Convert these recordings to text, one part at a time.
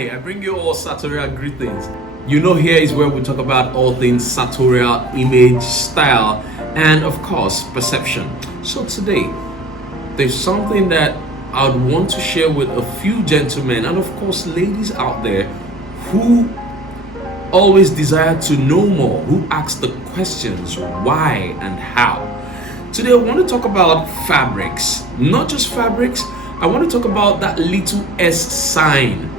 Hi, I bring you all sartorial greetings. You know, here is where we talk about all things sartorial, image, style, and of course, perception. So today, there's something that I would want to share with a few gentlemen and of course ladies out there who always desire to know more, who ask the questions why and how. Today I want to talk about fabrics, not just fabrics. I want to talk about that little S sign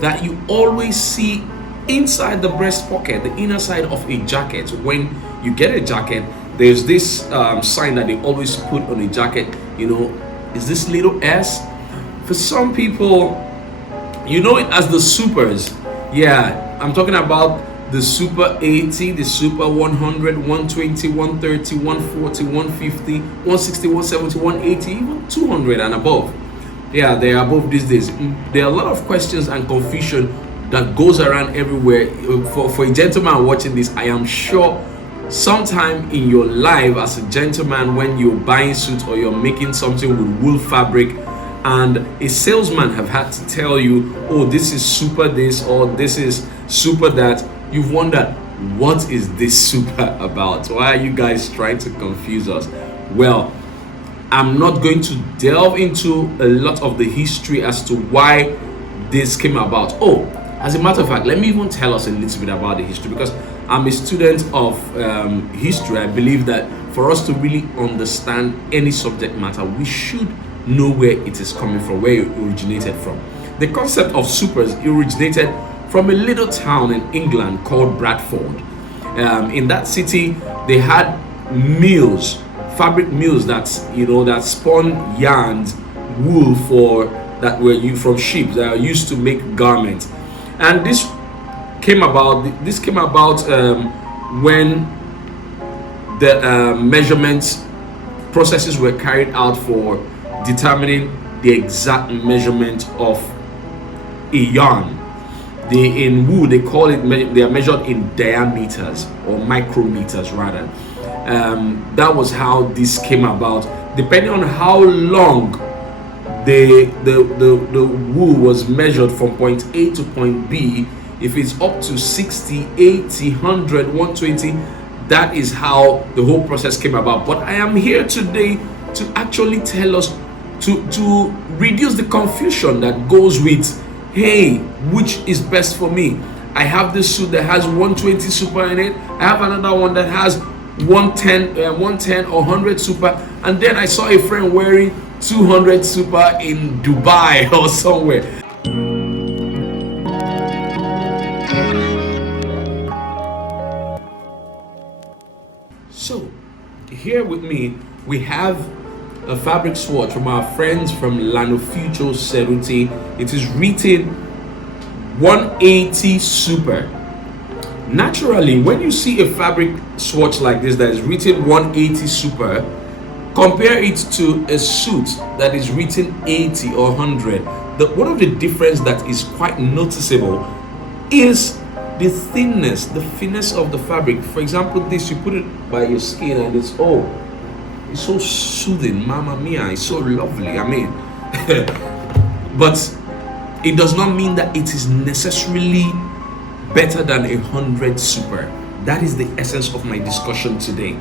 that you always see inside the breast pocket, the inner side of a jacket. When you get a jacket, there's this sign that they always put on a jacket, is this little S. For some people, you know it as the supers. Yeah, I'm talking about the Super 80, the Super 100, 120, 130, 140, 150, 160, 170, 180, even 200 and above. Yeah, they are above these days. There are a lot of questions and confusion that goes around everywhere. For a gentleman watching this, I am sure sometime in your life as a gentleman, when you're buying suit or you're making something with wool fabric, and a salesman have had to tell you, oh, this is super this or this is super that, you've wondered, what is this super about? Why are you guys trying to confuse us? Well, I'm not going to delve into a lot of the history as to why this came about. Oh, as a matter of fact, let me even tell us a little bit about the history, because I'm a student of history. I believe that for us to really understand any subject matter, we should know where it is coming from, where it originated from. The concept of supers originated from a little town in England called Bradford. In that city, they had mills, fabric mills that spun yarns, wool that were used from sheep that are used to make garments. And this came about when the measurements processes were carried out for determining the exact measurement of a yarn. In wool, they call it, they are measured in diameters or micrometers rather. That was how this came about. Depending on how long the wool was measured from point A to point B, if it's up to 60, 80, 100, 120, that is how the whole process came about. But I am here today to actually tell us, to reduce the confusion that goes with, hey, which is best for me? I have this suit that has 120 super in it. I have another one that has 110 or 100 super, and then I saw a friend wearing 200 super in Dubai or somewhere. So here with me we have a fabric swatch from our friends from Lanofucho Ceruti. It is written 180 super. Naturally, when you see a fabric swatch like this that is written 180 super, compare it to a suit that is written 80 or 100. One of the difference that is quite noticeable is the thinness, the finesse of the fabric. For example, this, you put it by your skin and it's so soothing, mamma mia, it's so lovely. I mean, but it does not mean that it is necessarily better than 100 super. That is the essence of my discussion today.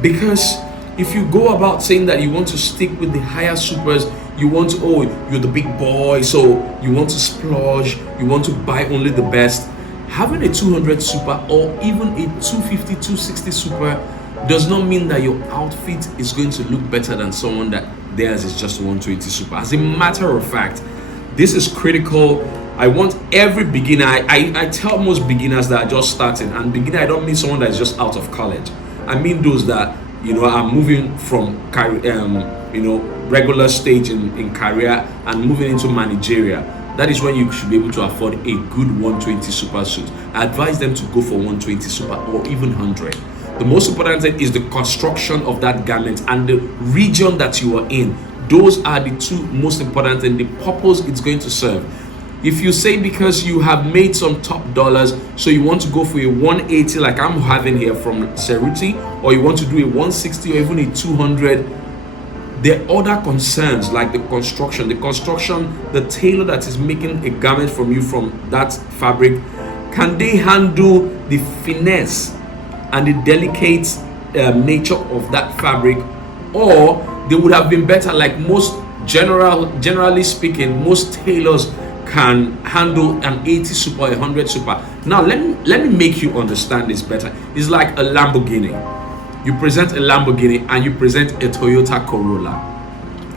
Because if you go about saying that you want to stick with the higher supers, you want to, you're the big boy, so you want to splurge, you want to buy only the best, having a 200 super or even a 250, 260 super does not mean that your outfit is going to look better than someone that theirs is just 120 super. As a matter of fact, this is critical. I want every beginner, I tell most beginners that are just starting, and beginner, I don't mean someone that is just out of college. I mean those that are moving from regular stage in career and moving into managerial. That is when you should be able to afford a good 120 super suit. I advise them to go for 120 super or even 100. The most important thing is the construction of that garment and the region that you are in. Those are the two most important things, the purpose it's going to serve. If you say because you have made some top dollars, so you want to go for a 180 like I'm having here from Ceruti, or you want to do a 160 or even a 200, There are other concerns like the construction, the tailor that is making a garment from you from that fabric. Can they handle the finesse and the delicate nature of that fabric? Or they would have been better, like generally speaking, most tailors can handle an 80 super, 100 super. Now let me make you understand this better. It's like a Lamborghini. You present a Lamborghini and you present a Toyota Corolla,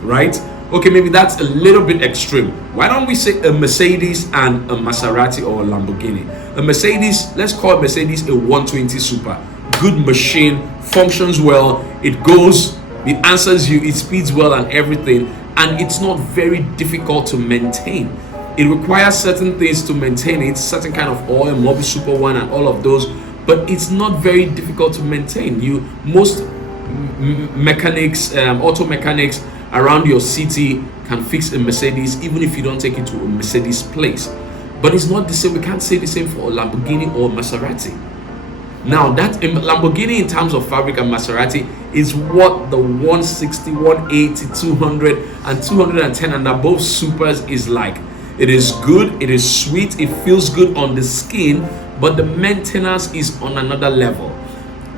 right? Okay, maybe that's a little bit extreme. Why don't we say a Mercedes and a Maserati or a Lamborghini? A Mercedes, let's call Mercedes a 120 super. Good machine, functions well, it goes, it answers you, it speeds well and everything, and it's not very difficult to maintain. It requires certain things to maintain it, certain kind of oil, Mobi Super One and all of those, but it's not very difficult to maintain. Most mechanics, auto mechanics around your city can fix a Mercedes even if you don't take it to a Mercedes place. But it's not the same. We can't say the same for a Lamborghini or Maserati. Now that Lamborghini in terms of fabric and Maserati is what the 160, 180, 200 and 210 and above supers is like. It is good, it is sweet, it feels good on the skin, but the maintenance is on another level.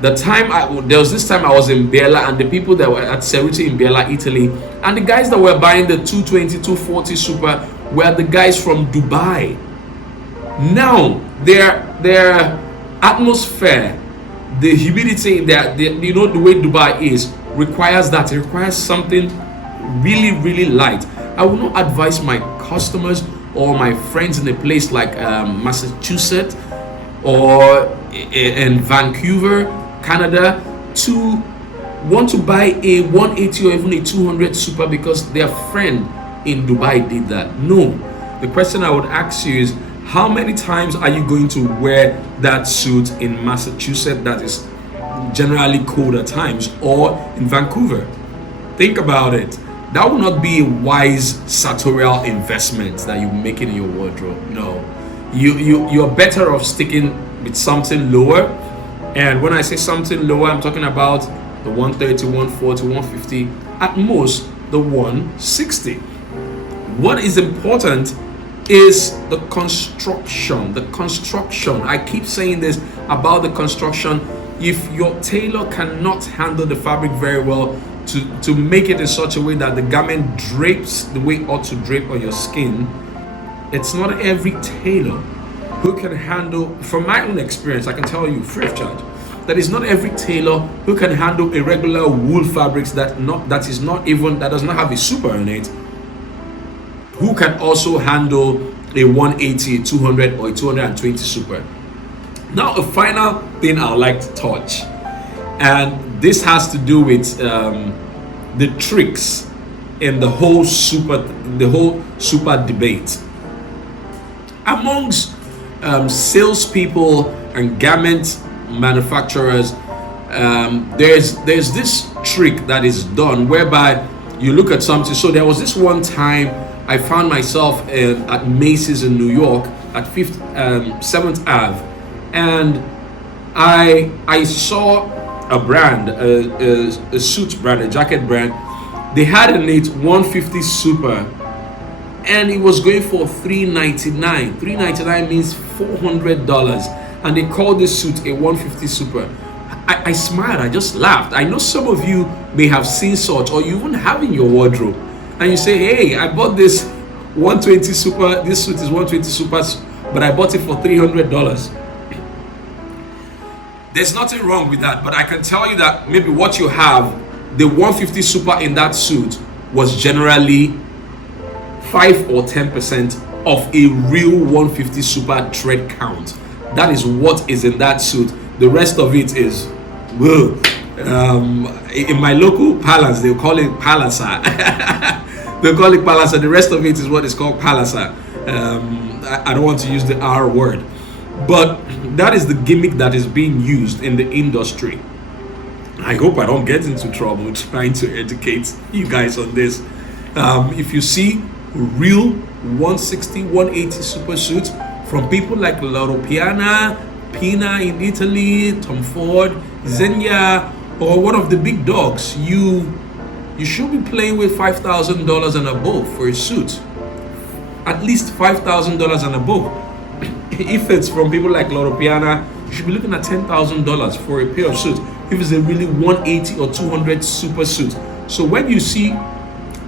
There was this time I was in Biella, and the people that were at Cerruti in Biella, Italy, and the guys that were buying the 220, 240 super were the guys from Dubai. Now their atmosphere, the humidity, you know, the way Dubai is requires that. It requires something really, really light. I will not advise my customers or my friends in a place like Massachusetts or in Vancouver, Canada, to want to buy a 180 or even a 200 super because their friend in Dubai did that. No. The question I would ask you is, how many times are you going to wear that suit in Massachusetts that is generally cold at times, or in Vancouver? Think about it. That will not be a wise sartorial investment that you make in your wardrobe. No, you're better off sticking with something lower. And when I say something lower, I'm talking about the 130, 140, 150, at most the 160. What is important is the construction. I keep saying this about the construction. If your tailor cannot handle the fabric very well to make it in such a way that the garment drapes the way it ought to drape on your skin, it's not every tailor who can handle. From my own experience, I can tell you free of charge that it's not every tailor who can handle a regular wool fabrics that does not have a super in it, who can also handle a 180, 200 or a 220 super. Now a final thing I would like to touch, and this has to do with the tricks in the whole super debate amongst salespeople and garment manufacturers. There's this trick that is done whereby you look at something. So there was this one time I found myself at Macy's in New York at 7th Ave, and I saw a brand, a suit brand, a jacket brand. They had in it 150 super, and it was going for $399. $399 means $400, and they called this suit a 150 super. I smiled, I just laughed. I know some of you may have seen such, or you even have in your wardrobe, and you say, hey, I bought this 120 super, this suit is 120 super, but I bought it for $300. There's nothing wrong with that, but I can tell you that maybe what you have, the 150 super in that suit was generally 5 or 10% of a real 150 super thread count. That is what is in that suit. The rest of it is, in my local parlance, they call it palasa. They call it palasa. The rest of it is what is called palasa. I don't want to use the R word, but that is the gimmick that is being used in the industry. I hope I don't get into trouble trying to educate you guys on this. If you see real 160, 180 super suits from people like Loro Piana, Pina in Italy, Tom Ford, Zegna, or one of the big dogs, you you should be playing with $5,000 and above for a suit. At least $5,000 and above. If it's from people like Loropiana, you should be looking at $10,000 for a pair of suits. If it's a really 180 or 200 super suit. So when you see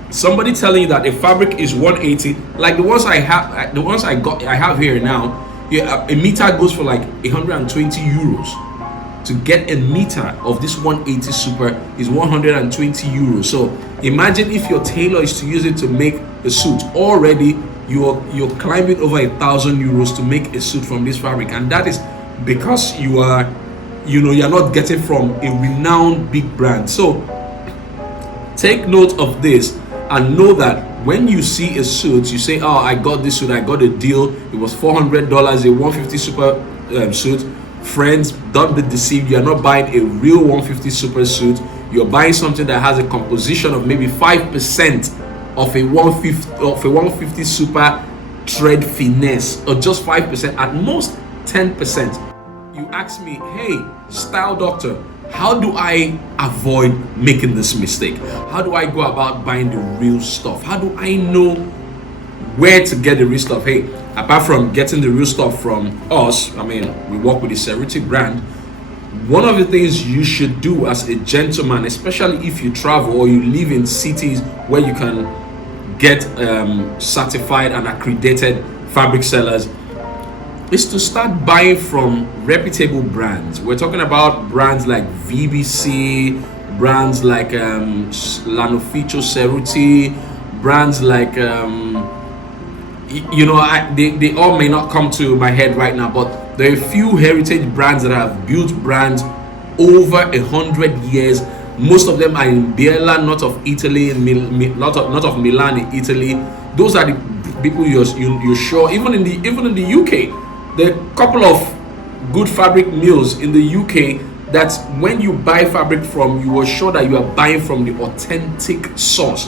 somebody telling you that a fabric is 180, like the ones I have here now, yeah, a meter goes for like 120 euros. To get a meter of this 180 super is 120 euros. So imagine if your tailor is to use it to make a suit. Already you're climbing over 1,000 euros to make a suit from this fabric, and that is because you're not getting from a renowned big brand. So take note of this and know that when you see a suit, you say, oh, I got this suit, I got a deal, it was $400, a 150 super suit. Friends, don't be deceived. You're not buying a real 150 super suit. You're buying something that has a composition of maybe 5% of a 150 super thread finesse, or just 5%, at most 10%. You ask me, hey, style doctor, how do I avoid making this mistake? How do I go about buying the real stuff? How do I know where to get the real stuff? Hey, apart from getting the real stuff from us, I mean, we work with the Ceruti brand. One of the things you should do as a gentleman, especially if you travel or you live in cities where you can get certified and accredited fabric sellers, is to start buying from reputable brands. We're talking about brands like VBC, brands like Lanoficio Ceruti, brands like they all may not come to my head right now, but there are a few heritage brands that have built brands over 100 years. Most of them are in Biella, not of Italy, not of Milan in Italy. Those are the people you're sure. Even in the UK, there are a couple of good fabric mills in the UK that when you buy fabric from, you are sure that you are buying from the authentic source.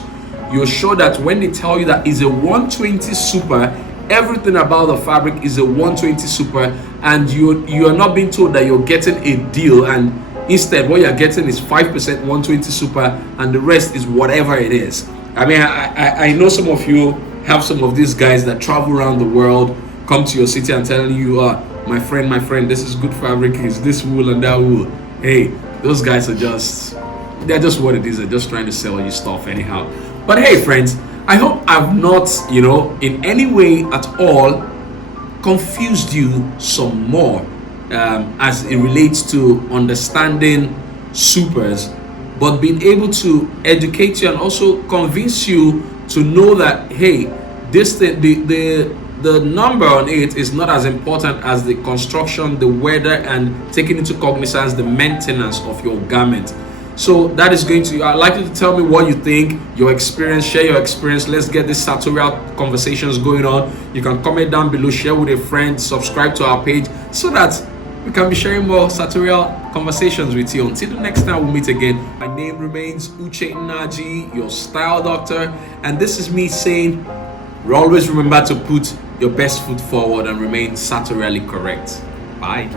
You're sure that when they tell you that is a 120 super, everything about the fabric is a 120 super, and you are not being told that you're getting a deal, and instead what you're getting is 5% 120 super and the rest is whatever it is. I mean, I know some of you have some of these guys that travel around the world, come to your city and telling you, my friend, this is good fabric, is this wool and that wool. Hey, those guys they're just what it is. They're just trying to sell you stuff anyhow. But hey, friends, I hope I've not, in any way at all confused you some more as it relates to understanding supers, but being able to educate you and also convince you to know that, hey, this thing, the number on it is not as important as the construction, the weather, and taking into cognizance the maintenance of your garment. So that is going to, I'd like you to tell me what you think, your experience, share your experience. Let's get these sartorial conversations going on. You can comment down below, share with a friend, subscribe to our page so that we can be sharing more sartorial conversations with you. Until the next time we meet again, my name remains Uche Nnaji, your style doctor, and this is me saying, always remember to put your best foot forward and remain sartorially correct. Bye.